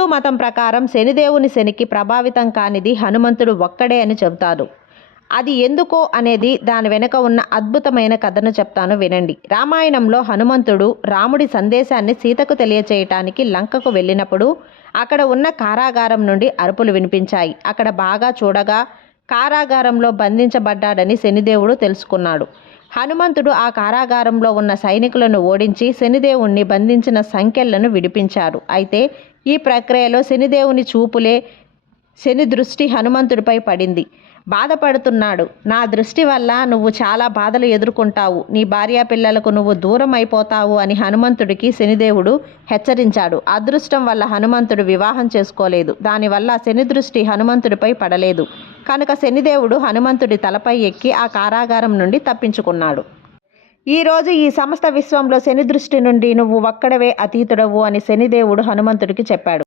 హిందూ మతం ప్రకారం శనికి ప్రభావితం కానిది హనుమంతుడు ఒక్కడే అని చెబుతారు. అది ఎందుకో అనేది దాని వెనుక ఉన్న అద్భుతమైన కథను చెప్తాను వినండి. రామాయణంలో హనుమంతుడు రాముడి సందేశాన్ని సీతకు తెలియచేయటానికి లంకకు వెళ్ళినప్పుడు అక్కడ ఉన్న కారాగారం నుండి అరుపులు వినిపించాయి. అక్కడ బాగా చూడగా కారాగారంలో బంధించబడ్డాడని శనిదేవుడు తెలుసుకున్నాడు. హనుమంతుడు ఆ కారాగారంలో ఉన్న సైనికులను ఓడించి శనిదేవుణ్ణి బంధించిన సంకెళ్లను విడిపించారు. అయితే ఈ ప్రక్రియలో శనిదేవుని చూపులే శని దృష్టి హనుమంతుడిపై పడింది. బాధపడుతున్నాడు. నా దృష్టి వల్ల నువ్వు చాలా బాధలు ఎదుర్కొంటావు, నీ భార్యా పిల్లలకు నువ్వు దూరం అయిపోతావు అని హనుమంతుడికి శనిదేవుడు హెచ్చరించాడు. అదృష్టం వల్ల హనుమంతుడు వివాహం చేసుకోలేదు. దానివల్ల శని దృష్టి హనుమంతుడిపై పడలేదు. కనుక శనిదేవుడు హనుమంతుడి తలపై ఎక్కి ఆ కారాగారం నుండి తప్పించుకున్నాడు. ఈరోజు ఈ సమస్త విశ్వంలో శని దృష్టి నుండి నువ్వు ఒక్కడవే అతీతుడవు అని శనిదేవుడు హనుమంతుడికి చెప్పాడు.